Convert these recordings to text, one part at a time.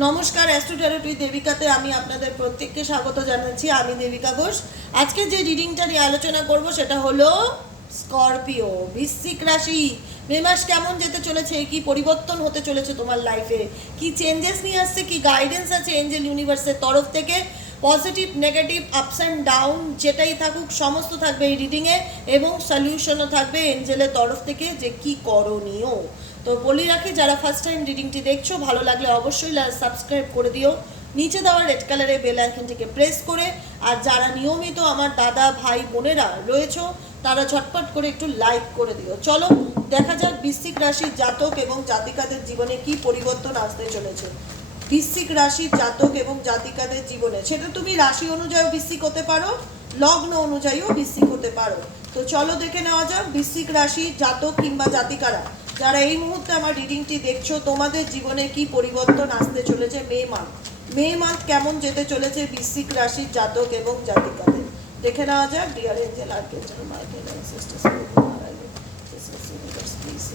নমস্কার অ্যাস্ট্রোটেরাপি দেবিকাতে আমি আপনাদের প্রত্যেককে স্বাগত জানাচ্ছি। আমি দেবিকা ঘোষ। আজকে যে রিডিংটা নিয়ে আলোচনা করব সেটা হলো স্করপিও, বৃশ্চিক রাশি। মে মাস কেমন যেতে চলেছে? কি পরিবর্তন হতে চলেছে তোমার লাইফে কি চেঞ্জেস নিয়ে আসছে? কি গাইডেন্স আছে এঞ্জেল ইউনিভার্সের তরফ থেকে? Positive negative ups and down যেটাই থাকুক, সমস্ত থাকবে এই রিডিংয়ে এবং সলিউশনও থাকবে এঞ্জেলের তরফ থেকে যে কি করণীয়। তো বলি রাখি, যারা ফার্স্ট টাইম রিডিংটি দেখছ, ভালো লাগলে অবশ্যই সাবস্ক্রাইব করে দিও। নিচে দেওয়া রেড কালারের বেল আইকনটিকে প্রেস করে, আর যারা নিয়মিত আমার দাদা, ভাই, বোনেরা রয়েছো, তারা ঝটপট করে একটু লাইক করে দিও। চলো, দেখা যাক বৃশ্চিক রাশির জাতক এবং জাতিকাদের জীবনে কি পরিবর্তন আসতে চলেছে। বৃশ্চিক রাশির জাতক এবং জাতিকাদের জীবনে, সেটা তুমি রাশি অনুযায়ী বৃশ্চিক হতে পারো, লগ্ন অনুযায়ীও বৃশ্চিক হতে পারো। তো চলো দেখে নেওয়া যাক, বৃশ্চিক রাশি, জাতক কিংবা জাতিকারা। যারা এই মুহূর্তে আমার রিডিংটি দেখছ, তোমাদের জীবনে কি পরিবর্তন আসতে চলেছে মে মান্থ? মে মান্থ কেমন যেতে চলেছে বৃশ্চিক রাশির জাতক এবং জাতিকাদের? দেখে নেওয়া যাক dear angel R archangel Michael and sisters please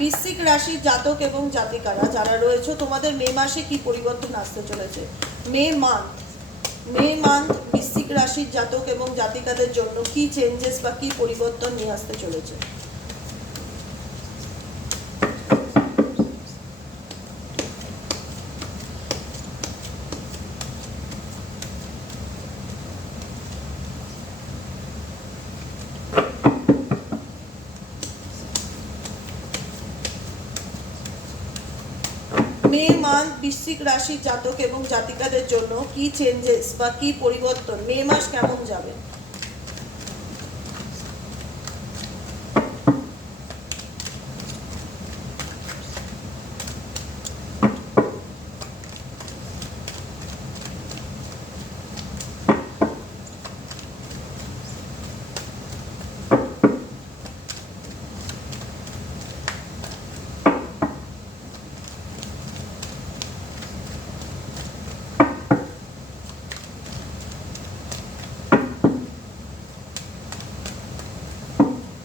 বৃশ্চিক রাশির জাতক এবং জাতিকারা যারা রয়েছে, তোমাদের মে মাসে কি পরিবর্তন আসতে চলেছে? মে মান্থ। মে মান্থ বৃশ্চিক রাশির জাতক এবং জাতিকাদের জন্য কি চেঞ্জেস বা কি পরিবর্তন নিয়ে আসতে চলেছে? মে মান্থ বৃশ্চিক রাশির জাতক এবং জাতিকাদের জন্য কি চেঞ্জেস বা কি পরিবর্তন? মে মাস কেমন যাবে?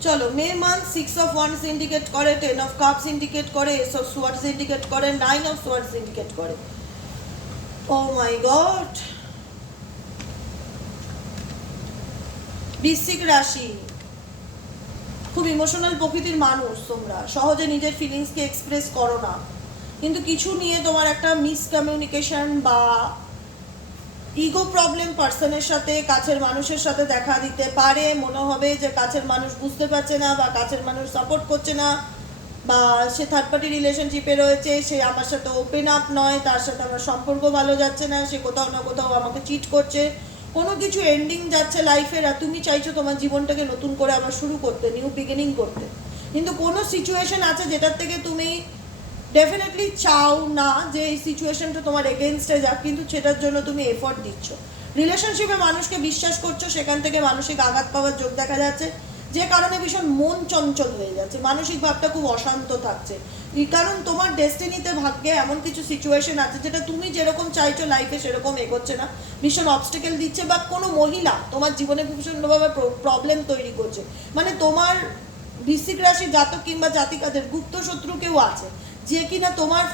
চলো, May month six of wands indicate করে টেন অফ কাপস ইন্ডিকেট করে এস অফ সোয়ার্ডস ইন্ডিকেট করে নাইন অফ সোয়ার্ডস ইন্ডিকেট করে। ও মাই গড বৃশ্চিক রাশি, খুব ইমোশনাল প্রকৃতির মানুষ তোমরা। সহজে নিজের ফিলিংসকে এক্সপ্রেস করো না। কিন্তু কিছু নিয়ে তোমার একটা মিসকমিউনিকেশন বা ইগো প্রবলেম পার্সনের সাথে, কাছের মানুষের সাথে দেখা দিতে পারে। মনে হবে যে কাছের মানুষ বুঝতে পারছে না বা কাছের মানুষ সাপোর্ট করছে না বা সে থার্ড পার্টি রিলেশনশিপে রয়েছে, সে আমার সাথে ওপেন আপ নয়, তার সাথে আমার সম্পর্ক ভালো যাচ্ছে না, সে কোথাও না কোথাও আমাকে চিট করছে। কোনো কিছু এন্ডিং যাচ্ছে লাইফের আর তুমি চাইছো তোমার জীবনটাকে নতুন করে আবার শুরু করতে নিউ বিগিনিং করতে। কিন্তু কোনো সিচুয়েশন আছে যেটার থেকে তুমি ডেফিনেটলি চাও না যে এই সিচুয়েশনটা তোমার এগেনস্টে যাক, কিন্তু সেটার জন্য তুমি এফোর্ট দিচ্ছ। রিলেশনশিপে মানুষকে বিশ্বাস করছ, সেখান থেকে মানসিক আঘাত পাওয়ার যোগ দেখা যাচ্ছে। যে কারণে ভীষণ মন চঞ্চল হয়ে যাচ্ছে, মানসিক ভাবটা খুব অশান্ত থাকছে। এই কারণ তোমার ডেস্টিনিতে ভাগ্যে এমন কিছু সিচুয়েশন আছে যেটা তুমি যেরকম চাইছো লাইফে সেরকম এগোচ্ছে না। ভীষণ অবস্টেকেল দিচ্ছে বা কোনো মহিলা তোমার জীবনে ভীষণভাবে প্রবলেম তৈরি করছে। মানে তোমার বৃশ্চিক রাশি জাতক কিংবা জাতিকাদের গুপ্ত শত্রু কেউ আছে। যে কিনা তোমার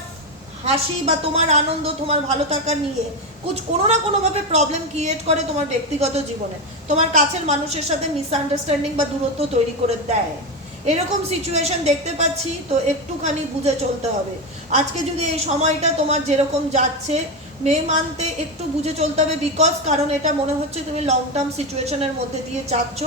হাসি বা তোমার আনন্দ, তোমার ভালো থাকা নিয়ে কুছ কোনো না কোনোভাবে প্রবলেম ক্রিয়েট করে তোমার ব্যক্তিগত জীবনে। তোমার কাছের মানুষের সাথে মিসআন্ডারস্ট্যান্ডিং বা দূরত্ব তৈরি করে দেয়। এরকম সিচুয়েশন দেখতে পাচ্ছি, তো একটুখানি বুঝে চলতে হবে। আজকে যদি এই সময়টা তোমার যেরকম যাচ্ছে, মে মান্থে একটু বুঝে চলতে হবে বিকজ কারণ এটা মনে হচ্ছে তুমি লং টার্ম সিচুয়েশনের মধ্যে দিয়ে যাচ্ছ।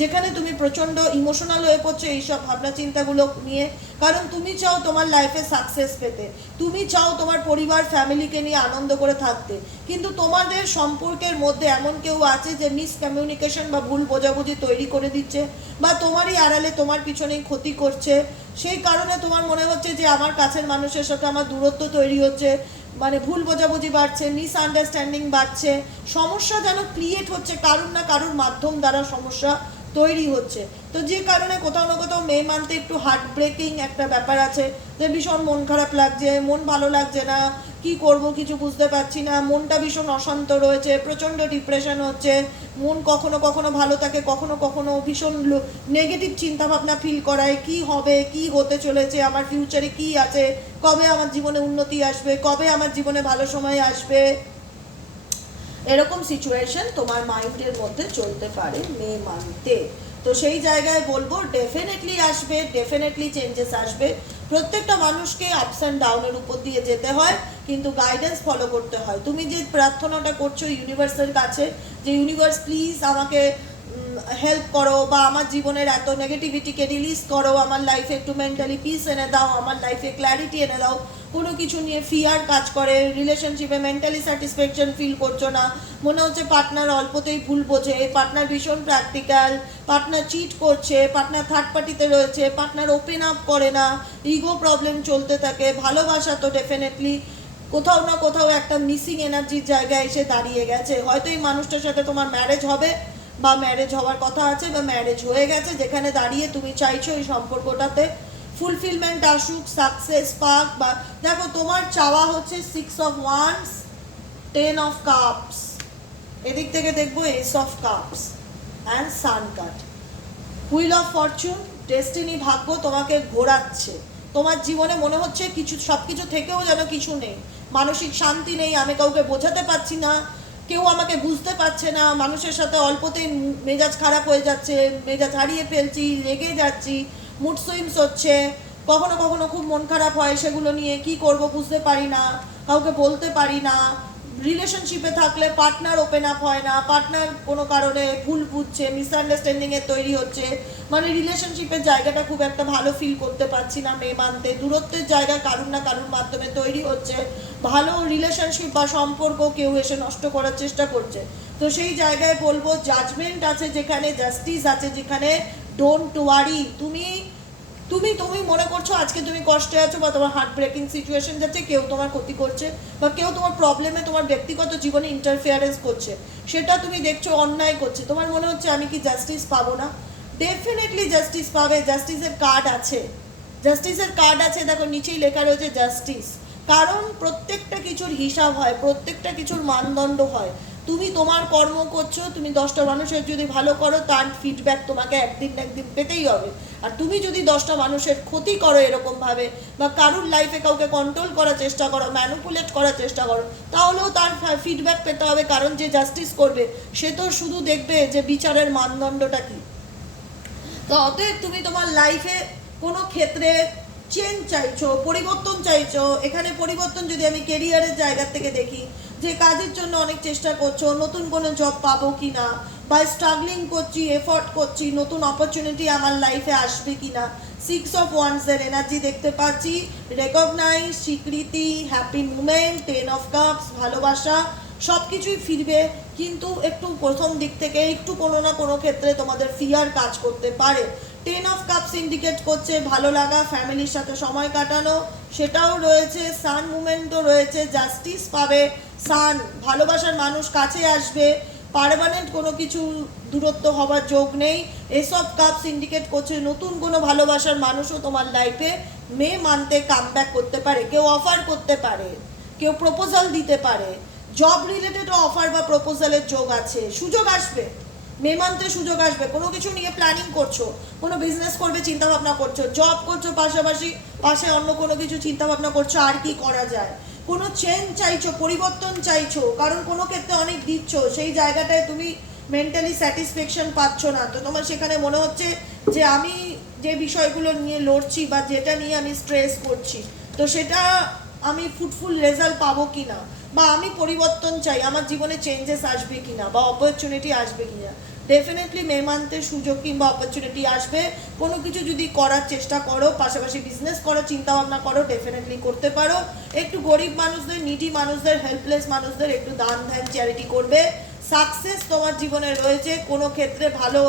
যেখানে তুমি প্রচণ্ড ইমোশনাল হয়ে পড়ছো, এইসব ভাবনা চিন্তাগুলো নিয়ে। কারণ তুমি চাও তোমার লাইফে সাকসেস পেতে। তুমি চাও তোমার পরিবার ফ্যামিলিকে নিয়ে আনন্দ করে থাকতে। কিন্তু তোমাদের সম্পর্কের মধ্যে এমন কেউ আছে যে মিসকমিউনিকেশন বা ভুল বোঝাবুঝি তৈরি করে দিচ্ছে বা তোমারই আড়ালে তোমার পিছনেই ক্ষতি করছে। সেই কারণে তোমার মনে হচ্ছে যে আমার কাছের মানুষের সাথে আমার দূরত্ব তৈরি হচ্ছে মানে ভুল বোঝাবুঝি বাড়ছে মিসআন্ডারস্ট্যান্ডিং বাড়ছে। সমস্যা যেন ক্রিয়েট হচ্ছে কারুর না কারুর মাধ্যম দ্বারা সমস্যা তৈরি হচ্ছে। তো যে কারণে কোথাও না কোথাও মে মান্থে একটু হার্ট ব্রেকিং একটা ব্যাপার আছে যে ভীষণ মন খারাপ লাগছে, মন ভালো লাগছে না, কি করব কিছু বুঝতে পারছি না, মনটা ভীষণ অশান্ত রয়েছে, প্রচণ্ড ডিপ্রেশন হচ্ছে, মন কখনো কখনো ভালো থাকে, কখনো কখনো ভীষণ নেগেটিভ চিন্তাভাবনা ফিল করায়, কি হবে, কি হতে চলেছে, আমার ফিউচারে কি আছে, কবে আমার জীবনে উন্নতি আসবে, কবে আমার জীবনে ভালো সময় আসবে এরকম সিচুয়েশন তোমার মাইন্ডের মধ্যে চলতে পারে, মে মান্থে। তো সেই জায়গায় বলব ডেফিনেটলি আসবে ডেফিনেটলি চেঞ্জেস আসবে। প্রত্যেকটা মানুষকে আপস অ্যান্ড ডাউনের উপর দিয়ে যেতে হয়, কিন্তু গাইডেন্স ফলো করতে হয়। তুমি যে প্রার্থনাটা করছ ইউনিভার্সের কাছে, যে ইউনিভার্স প্লিজ আমাকে হেল্প করো বা আমার জীবনের এত নেগেটিভিটিকে রিলিজ করো, আমার লাইফে একটু মেন্টালি পিস এনে দাও, আমার লাইফে ক্ল্যারিটি এনে দাও, কোনো কিছু নিয়ে ফিয়ার কাজ করে রিলেশনশিপে মেন্টালি স্যাটিসফ্যাকশন ফিল করছ না, মনে হচ্ছে পার্টনার অল্পতেই ভুল বোঝে পার্টনার ভীষণ প্র্যাকটিক্যাল পার্টনার চিট করছে পার্টনার থার্ড পার্টিতে রয়েছে পার্টনার ওপেন আপ করে না ইগো প্রবলেম চলতে থাকে, ভালোবাসা তো ডেফিনেটলি কোথাও না কোথাও একটা মিসিং এনার্জির জায়গায় এসে দাঁড়িয়ে গেছে, হয়তো এই মানুষটার সাথে তোমার ম্যারেজ হবে বা ম্যারেজ হওয়ার কথা আছে বা ম্যারেজ হয়ে গেছে, যেখানে দাঁড়িয়ে তুমি চাইছো এই সম্পর্কটাতে ফুলফিলমেন্ট আসুক সাকসেস পাক বা, দেখো তোমার চাওয়া হচ্ছে six of wands ten of cups এদিক থেকে দেখব ace of cups and sun card wheel of fortune destiny ভাগ্য তোমাকে ঘোরাচ্ছে। তোমার জীবনে মনে হচ্ছে কিছু সব কিছু থেকেও যেন কিছু নেই। মানসিক শান্তি নেই, আমি কাউকে বোঝাতে পারছি না। কেউ আমাকে বুঝতে পারছে না, মানুষের সাথে অল্পতেই মেজাজ খারাপ হয়ে যাচ্ছে, মেজাজ হারিয়ে ফেলছি, রেগে যাচ্ছি মুড সুইমস হচ্ছে, কখনো কখনো খুব মন খারাপ হয় সেগুলো নিয়ে কি করব বুঝতে পারি না, কাউকে বলতে পারি না। রিলেশনশিপে থাকলে পার্টনার ওপেন আপ হয় না পার্টনার কোনো কারণে ভুল বুঝছে মিসআন্ডারস্ট্যান্ডিংয়ে তৈরি হচ্ছে মানে রিলেশনশিপের জায়গাটা খুব একটা ভালো ফিল করতে পারছি না মেয়ে মানতে। দূরত্বের জায়গা কারুর না কারুর মাধ্যমে তৈরি হচ্ছে। ভালো রিলেশনশিপ বা সম্পর্ক কেউ এসে নষ্ট করার চেষ্টা করছে। তো সেই জায়গায় বলব জাজমেন্ট আছে যেখানে জাস্টিস আছে যেখানে ডোন্ট ওয়ারি তুমি তুমি তুমি মনে করছ আজকে তুমি কষ্টে আছো বা তোমার হার্ট ব্রেকিং সিচুয়েশন যাচ্ছে, কেউ তোমার ক্ষতি করছে বা কেউ তোমার প্রবলেমে তোমার ব্যক্তিগত জীবনে ইন্টারফিয়ারেন্স করছে, সেটা তুমি দেখছ, অন্যায় করছে। তোমার মনে হচ্ছে আমি কি জাস্টিস পাবো না? ডেফিনেটলি জাস্টিস পাবে জাস্টিসের কার্ড আছে। জাস্টিসের কার্ড আছে, দেখো নিচেই লেখা রয়েছে জাস্টিস কারণ প্রত্যেকটা কিছুর হিসাব হয়, প্রত্যেকটা কিছুর মানদণ্ড হয়। তুমি তোমার কর্ম করছ, তুমি দশটা মানুষের যদি ভালো করো, তার ফিডব্যাক তোমাকে একদিন না একদিন পেতেই হবে। আর তুমি যদি দশটা মানুষের ক্ষতি করো এরকমভাবে, বা কারুর লাইফে কাউকে কন্ট্রোল করার চেষ্টা করো ম্যানুপুলেট করার চেষ্টা করো, তাহলেও তার ফিডব্যাক পেতে হবে, কারণ যে জাস্টিস করবে, সে তো শুধু দেখবে যে বিচারের মানদণ্ডটা কী। তো অতএব তুমি তোমার লাইফে কোনো ক্ষেত্রে চেঞ্জ চাইছো, পরিবর্তন চাইছো, এখানে পরিবর্তন যদি আমি কেরিয়ারের জায়গা থেকে দেখি, যে কাজের জন্য অনেক চেষ্টা করছ, নতুন কোনো জব পাবো কি না বা স্ট্রাগলিং করছি এফোর্ট করছি, নতুন অপরচুনিটি আমার লাইফে আসবে কি না সিক্স অফ ওয়ান্সের এনার্জি দেখতে পাচ্ছি রেকগনাইজ স্বীকৃতি happy moment ten of cups ভালোবাসা সব কিছুই ফিরবে, কিন্তু একটু প্রথম দিক থেকে একটু কোনো না কোনো ক্ষেত্রে তোমাদের ফিয়ার কাজ করতে পারে। টেন অফ কাপস ইন্ডিকেট করছে, ভালো লাগা ফ্যামিলির সাথে সময় কাটানো, সেটাও রয়েছে সান মুমেন্টও রয়েছে জাস্টিস পাবে সান ভালোবাসার মানুষ কাছে আসবে পারমানেন্ট কোনো কিছু দূরত্ব হবার যোগ নেই। এসব কাপস ইন্ডিকেট করছে, নতুন কোনো ভালোবাসার মানুষও তোমার লাইফে মে মানতে কাম করতে পারে, কেউ অফার করতে পারে, কেউ প্রপোজাল দিতে পারে। জব রিলেটেড অফার বা প্রপোজালের যোগ আছে, সুযোগ আসবে। মে মান্থে সুযোগ আসবে, কোনো কিছু নিয়ে প্ল্যানিং করছ, কোনো বিজনেস করবে চিন্তা ভাবনা করছ জব করছ পাশাপাশি, পাশে অন্য কোনো কিছু চিন্তা ভাবনা করছ, আর কি করা যায়? কোনো চেঞ্জ চাইছো, পরিবর্তন চাইছো, কারণ কোনো ক্ষেত্রে অনেক দিচ্ছ, সেই জায়গাটায় তুমি মেন্টালি স্যাটিসফ্যাকশন পাচ্ছ না। তো তোমার সেখানে মনে হচ্ছে যে আমি যে বিষয়গুলো নিয়ে লড়ছি বা যেটা নিয়ে আমি স্ট্রেস করছি, তো সেটা আমি ফুটফুল রেজাল্ট পাবো কি না বা আমি পরিবর্তন চাই, আমার জীবনে চেঞ্জেস আসবে কি না বা অপরচুনিটি আসবে কি না ডেফিনেটলি মে মান্থে সুযোগ কিংবা অপরচুনিটি আসবে। কোনো কিছু যদি করার চেষ্টা করো, পাশাপাশি বিজনেস করার চিন্তা ভাবনা করো ডেফিনেটলি করতে পারো। একটু গরিব মানুষদের নিটি মানুষদের হেল্পলেস মানুষদের একটু দান ধ্যান চ্যারিটি করবে। সাকসেস তোমার জীবনে রয়েছে। কোনো ক্ষেত্রে ভালো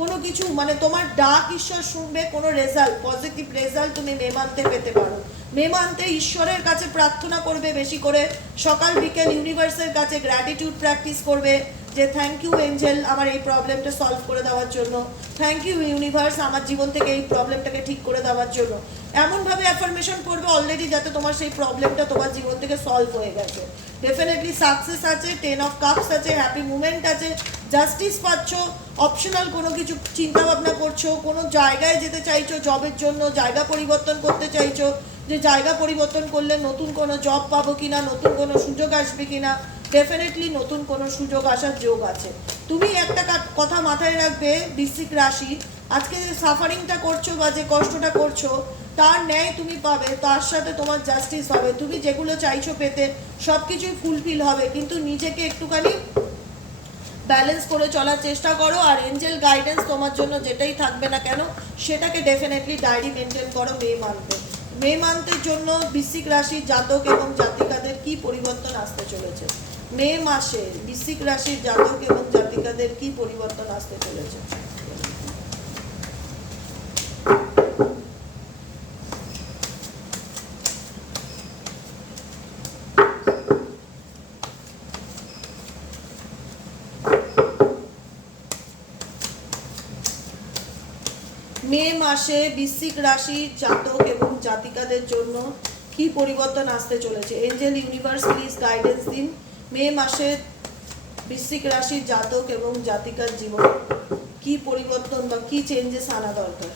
কোনো কিছু মানে তোমার ডাক ঈশ্বর শুনবে, কোনো রেজাল্ট পজিটিভ রেজাল্ট তুমি মে মান্থে পেতে পারো। মে মান্থে ঈশ্বরের কাছে প্রার্থনা করবে বেশি করে, সকাল বিকেল ইউনিভার্সের কাছে গ্র্যাটিটিউড প্র্যাকটিস করবে, যে থ্যাংক ইউ এঞ্জেল আমার এই প্রবলেমটা সলভ করে দেওয়ার জন্য। থ্যাংক ইউ ইউনিভার্স আমার জীবন থেকে এই প্রবলেমটাকে ঠিক করে দেওয়ার জন্য। এমনভাবে অ্যাফার্মেশন করবে অলরেডি যাতে তোমার সেই প্রবলেমটা তোমার জীবন থেকে সলভ হয়ে গেছে। ডেফিনেটলি সাকসেস আছে টেন অফ কাপস আছে হ্যাপি মুমেন্ট আছে জাস্টিস পাচ্ছ অপশনাল কোনো কিছু চিন্তা ভাবনা করছ, কোনো জায়গায় যেতে চাইছো জবের জন্য, জায়গা পরিবর্তন করতে চাইছো, যে জায়গা পরিবর্তন করলে নতুন কোনো জব পাবো কিনা, নতুন কোনো সুযোগ আসবে কিনা ডেফিনেটলি নতুন কোনো সুযোগ আসার যোগ আছে। তুমি একটা কথা মাথায় রাখবে, বৃশ্চিক রাশি, আজকে যে সাফারিংটা করছ বা যে কষ্টটা করছ, তার ন্যায় তুমি পাবে, তার সাথে তোমার জাস্টিস হবে। তুমি যেগুলো চাইছো পেতে সব কিছুই ফুলফিল হবে, কিন্তু নিজেকে একটুখানি ব্যালেন্স করে চলার চেষ্টা করো আর এঞ্জেল গাইডেন্স তোমার জন্য যেটাই থাকবে না কেন, সেটাকে ডেফিনেটলি ডায়েরি মেনটেন করো মে মান্থে মে মান্থের জন্য বৃশ্চিক রাশির জাতক এবং জাতিকাদের কি পরিবর্তন আসতে চলেছে? মে মাসে বৃশ্চিক রাশির জাতক এবং জাতিকাদের কি পরিবর্তন আসতে চলেছে মে মাসে বৃশ্চিক রাশির জাতক এবং জাতিকাদের জন্য কি পরিবর্তন আসতে চলেছে? এঞ্জেল ইউনিভার্স প্লিজ গাইডেন্স দিন। মে মাসে বৃশ্চিক রাশির জাতক এবং জাতিকার জীবন কি পরিবর্তন বা কি চেঞ্জেস আনা দরকার?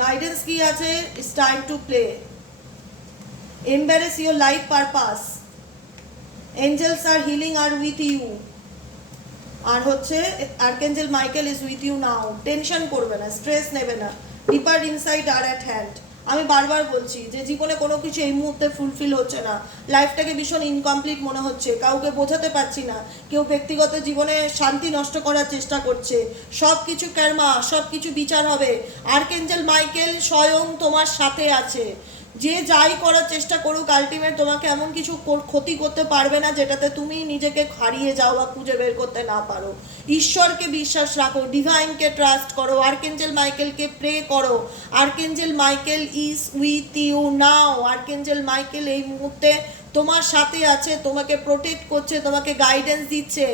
গাইডেন্স কি আছে? It's time to play embrace your life purpose. Angels are healing are with you. আর হচ্ছে archangel Michael is with you now tension করবে না স্ট্রেস নেবে না। ডিপার ইনসাইড আর অ্যাট হ্যান্ড আমি বারবার বলছি যে জীবনে কোনো কিছু এই মুহূর্তে ফুলফিল হচ্ছে না। লাইফটাকে ভীষণ ইনকমপ্লিট মনে হচ্ছে। কাউকে বোঝাতে পারছি না। কেউ ব্যক্তিগত জীবনে শান্তি নষ্ট করার চেষ্টা করছে। সব কিছু ক্যারমা সব কিছু বিচার হবে। আর্কেঞ্জেল মাইকেল স্বয়ং তোমার সাথে আছে। যে যাই করার চেষ্টা করুক আলটিমেট তোমাকে এমন কিছু ক্ষতি করতে পারবে না যেটাতে তুমি নিজেকে হারিয়ে যাও বা খুঁজে বের করতে না পারো। ঈশ্বরকে বিশ্বাস রাখো ডিভাইনকে ট্রাস্ট করো আর্কেঞ্জেল মাইকেলকে প্রে করো। Archangel Michael is with you now archangel Michael এই মুহূর্তে তোমার সাথে আছে, তোমাকে প্রোটেক্ট করছে, তোমাকে গাইডেন্স দিচ্ছে।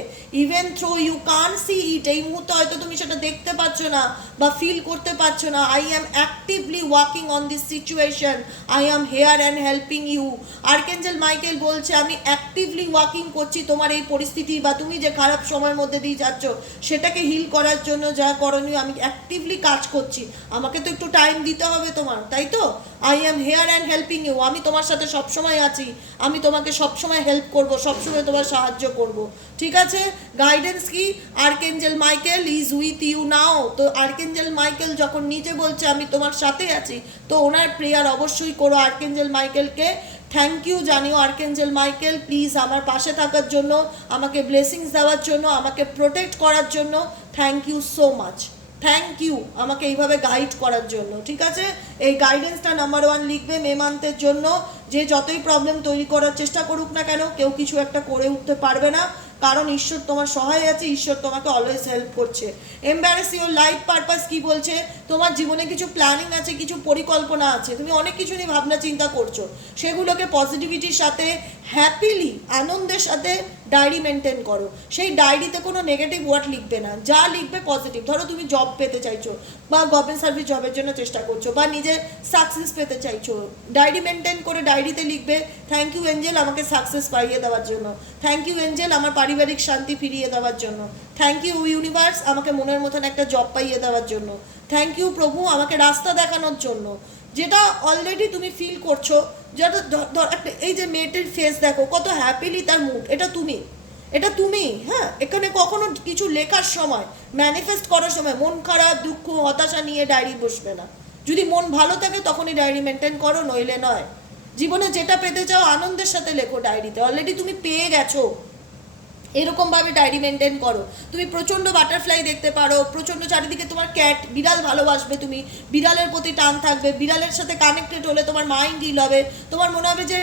Even though you can't see it এই মুহূর্তে হয়তো তুমি সেটা দেখতে পাচ্ছ না বা ফিল করতে পারছ না। I am actively working on this situation I am here and helping you archangel Michael বলছে, আমি অ্যাক্টিভলি ওয়ার্কিং করছি তোমার এই পরিস্থিতি বা তুমি যে খারাপ সময়ের মধ্যে দিয়ে যাচ্ছ, সেটাকে হিল করার জন্য যা করণীয়, আমি অ্যাক্টিভলি কাজ করছি। আমাকে তো একটু টাইম দিতে হবে তোমার, তাই তো? I am here and helping you আমি তোমার সাথে সবসময় আছি। আমি তোমাকে সবসময় হেল্প করব, সবসময় তোমার সাহায্য করব। ঠিক আছে? গাইডেন্স কি? Archangel Michael is with you now তো আর্কেঞ্জেল মাইকেল যখন নিজে বলছে, আমি তোমার সাথে আছি, তো ওনার প্রেয়ার অবশ্যই করো আর্কেঞ্জেল মাইকেলকে থ্যাংক ইউ জানিও আর্কেঞ্জেল মাইকেল প্লিজ আমার পাশে থাকার জন্য, আমাকে ব্লেসিংস দেওয়ার জন্য, আমাকে প্রোটেক্ট করার জন্য। Thank you so much thank you আমাকে এইভাবে গাইড করার জন্য, ঠিক আছে? এই গাইডেন্সটা নাম্বার ওয়ান লিখবে মে মান্থের জন্য। যে যতই প্রবলেম তৈরি করার চেষ্টা করুক না কেন, কেউ কিছু একটা করে উঠতে পারবে না। কারণ ঈশ্বর তোমার সহায় আছে, ঈশ্বর তোমাকে অলওয়েজ হেল্প করছে। এম্বারেস ইউর লাইফ পারপাস কি বলছে? তোমার জীবনে কিছু প্ল্যানিং আছে, কিছু পরিকল্পনা আছে। তুমি অনেক কিছু নিয়ে ভাবনা চিন্তা করছ। সেগুলোকে পজিটিভিটির সাথে হ্যাপিলি আনন্দের সাথে ডায়েরি মেনটেন করো। সেই ডায়েরিতে কোনো নেগেটিভ ওয়ার্ড লিখবে না। যা লিখবে পজিটিভ ধরো তুমি জব পেতে চাইছো বা গভর্নমেন্ট সার্ভিস জবের জন্য চেষ্টা করছ বা নিজে সাকসেস পেতে চাইছো। ডায়েরি মেনটেন করে ডায়েরিতে লিখবে থ্যাংক ইউ এঞ্জেল আমাকে সাকসেস পাইয়ে দেওয়ার জন্য। থ্যাংক ইউ এঞ্জেল আমার পারিবারিক শান্তি ফিরিয়ে দেওয়ার জন্য। থ্যাংক ইউ ইউনিভার্স আমাকে মনের মতন একটা জব পাইয়ে দেওয়ার জন্য। থ্যাংক ইউ প্রভু, আমাকে রাস্তা দেখানোর জন্য। যেটা অলরেডি তুমি ফিল করছ যেটা ধর একটা এই যে মেয়েটির ফেস দেখো, কত হ্যাপিলি তার মুড এটা তুমি। এটা তুমি হ্যাঁ? এখানে কখনো কিছু লেখার সময় ম্যানিফেস্ট করার সময় মন খারাপ, দুঃখ, হতাশা নিয়ে ডায়েরি বসবে না। যদি মন ভালো থাকে, তখনই ডায়েরি মেনটেন করো, নইলে নয়। জীবনে যেটা পেতে চাও, আনন্দের সাথে লেখো ডায়েরিতে অলরেডি তুমি পেয়ে গেছো। এরকমভাবে ডায়েরি মেনটেন করো। তুমি প্রচণ্ড বাটারফ্লাই দেখতে পারো প্রচণ্ড চারিদিকে তোমার ক্যাট বিড়াল ভালোবাসবে তুমি। বিড়ালের প্রতি টান থাকবে, বিড়ালের সাথে কানেক্টেড হলে তোমার মাইন্ড হিল হবে। তোমার মনে হবে যে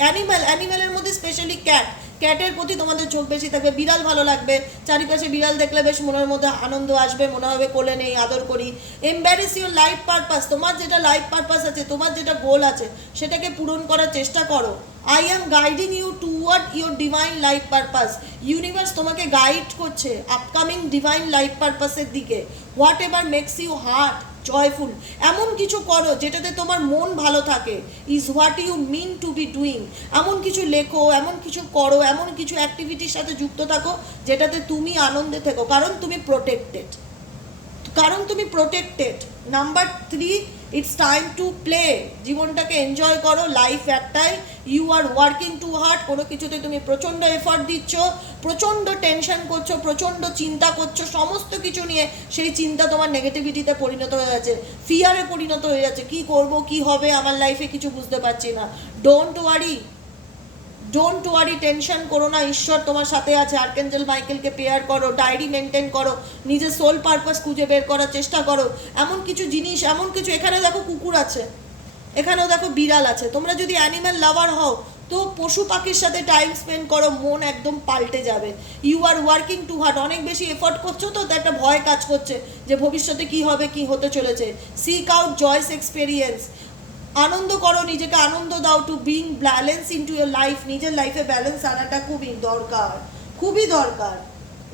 অ্যানিম্যাল অ্যানিম্যালের মধ্যে স্পেশালি ক্যাট ক্যাটের প্রতি তোমাদের ঝোঁক বেশি থাকবে, বিড়াল ভালো লাগবে। চারিপাশে বিড়াল দেখলে বেশ মনের মধ্যে আনন্দ আসবে, মনে হবে কোলে নেই, আদর করি। এম্বারেস ইউর লাইফ পারপাস তোমার যেটা লাইফ পারপাস আছে, তোমার যেটা গোল আছে, সেটাকে পূরণ করার চেষ্টা করো। I am guiding you toward your divine life purpose universe তোমাকে গাইড করছে আপকামিং ডিভাইন লাইফ পারপাসের দিকে। Whatever makes you heart joyful এমন কিছু করো যেটাতে তোমার মন ভালো থাকে। Is what you mean to be doing এমন কিছু লেখো, এমন কিছু করো, এমন কিছু অ্যাক্টিভিটির সাথে যুক্ত থাকো যেটাতে তুমি আনন্দে থেকো। কারণ তুমি প্রোটেক্টেড কারণ তুমি protected number three it's time to play জীবনটাকে এনজয় করো লাইফ একটাই। You are working too hard কোনো কিছুতে তুমি প্রচণ্ড এফর্ট দিচ্ছ, প্রচণ্ড টেনশন করছ, প্রচণ্ড চিন্তা করছ, সমস্ত কিছু নিয়ে সেই চিন্তা তোমার নেগেটিভিটিতে পরিণত হয়ে যাচ্ছে। ফিয়ারে পরিণত হয়ে যাচ্ছে। কী করব, কী হবে, আমার লাইফে কিছু বুঝতে পারছি না। Don't worry don't worry tension করো না, ঈশ্বর তোমার সাথে আছে। আর্কেঞ্জেল মাইকেলকে পেয়ার করো ডায়েরি মেনটেন করো, নিজের সোল পারপাস খুঁজে বের করার চেষ্টা করো। এমন কিছু জিনিস, এমন কিছু এখানে দেখো কুকুর আছে, এখানেও দেখো বিড়াল আছে। তোমরা যদি অ্যানিম্যাল লাভার হও, তো পশু পাখির সাথে টাইম স্পেন্ড করো, মন একদম পাল্টে যাবে। You are working too hard অনেক বেশি এফোর্ট করছ তো একটা ভয় কাজ করছে যে ভবিষ্যতে কি হবে, কি হতে চলেছে। সিক আউট জয়েস এক্সপেরিয়েন্স আনন্দ করো, নিজেকে আনন্দ দাও to bring balance into your life নিজের লাইফে ব্যালেন্স আনাটা খুবই দরকার খুবই দরকার।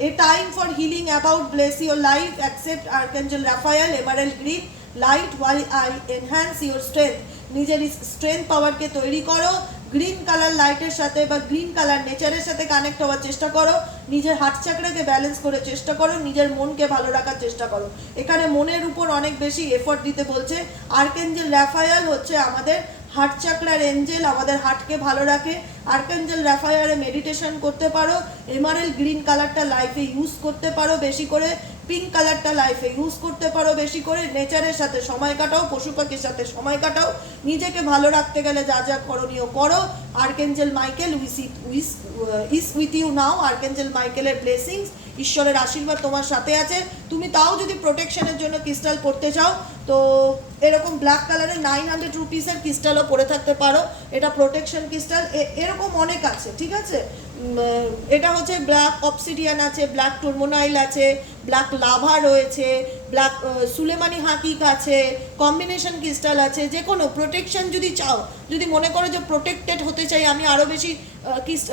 A time for healing about bless your life accept archangel Raphael emerald green light why I enhance your strength নিজের স্ট্রেংথ পাওয়ারকে তৈরি করো গ্রিন কালার লাইটের সাথে বা গ্রিন কালার নেচারের সাথে কানেক্ট হওয়ার চেষ্টা করো। নিজের হাত চাকরাকে ব্যালেন্স করে চেষ্টা করো, নিজের মনকে ভালো রাখার চেষ্টা করো। এখানে মনের উপর অনেক বেশি এফোর্ট দিতে বলছে। আর্কেঞ্জেল র্যাফায়াল হচ্ছে আমাদের হার্ট চাকরার এঞ্জেল আমাদের হার্টকে ভালো রাখে। আর্কেঞ্জেল র্যাফায়ারে মেডিটেশন করতে পারো। এমারেল গ্রিন কালারটা লাইফে ইউজ করতে পারো বেশি করে। পিঙ্ক কালারটা লাইফে ইউজ করতে পারো বেশি করে নেচারের সাথে সময় কাটাও, পশু পাখির সাথে সময় কাটাও, নিজেকে ভালো রাখতে গেলে যা যা করণীয় করো। Archangel Michael is it is is with you now archangel মাইকেলের blessings ঈশ্বরের আশীর্বাদ তোমার সাথে আছে। তুমি তাও যদি প্রোটেকশনের জন্য ক্রিস্টাল পড়তে চাও, তো এরকম ব্ল্যাক কালারের নাইন হান্ড্রেড রুপিসের ক্রিস্টালও পরে থাকতে পারো। এটা প্রোটেকশন ক্রিস্টাল এরকম অনেক আছে, ঠিক আছে? এটা হচ্ছে ব্ল্যাক অপসিডিয়ান আছে ব্ল্যাক টুরমোনাইল আছে ব্ল্যাক লাভা রয়েছে ব্ল্যাক সুলেমানি হাকিক আছে কম্বিনেশন ক্রিস্টাল আছে যে কোনো প্রোটেকশন যদি চাও, যদি মনে করো যে প্রোটেক্টেড হতে চাই, আমি আরও বেশি কিস-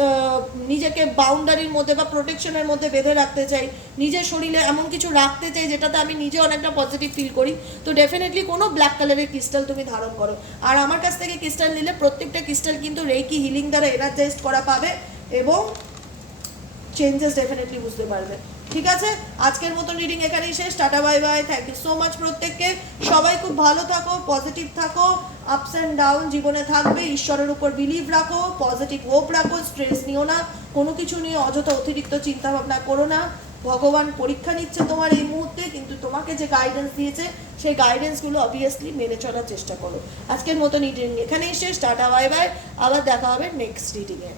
নিজেকে বাউন্ডারির মধ্যে বা প্রোটেকশনের মধ্যে বেঁধে রাখতে চাই, নিজের শরীরে এমন কিছু রাখতে চাই যেটাতে আমি নিজে অনেকটা পজিটিভ ফিল করি। তো ডেফিনেটলি কোনো ব্ল্যাক কালারের ক্রিস্টাল তুমি ধারণ করো। আর আমার কাছ থেকে ক্রিস্টাল নিলে প্রত্যেকটা ক্রিস্টাল কিন্তু রেকি হিলিং দ্বারা এনার্জাইজড করা পাবে এবং চেঞ্জেস ডেফিনেটলি বুঝতে পারবে। ঠিক আছে? আজকের মতন রিডিং এখানেই শেষ। Tata bye bye thank you so much প্রত্যেককে। সবাই খুব ভালো থাকো পজিটিভ থাকো আপস অ্যান্ড ডাউন জীবনে থাকবে। ঈশ্বরের উপর বিলিভ রাখো পজিটিভ হোপ রাখো স্ট্রেস নিও না। কোনো কিছু নিয়ে অযথা অতিরিক্ত চিন্তা ভাবনা করো না। ভগবান পরীক্ষা নিচ্ছে তোমার এই মুহূর্তে, কিন্তু তোমাকে যে গাইডেন্স দিয়েছে, সেই গাইডেন্সগুলো অবভিয়াসলি মেনে চলার চেষ্টা করো। আজকের মতন রিডিং এখানেই শেষ। টাটা বাই বাই আবার দেখা হবে নেক্সট রিডিংয়ে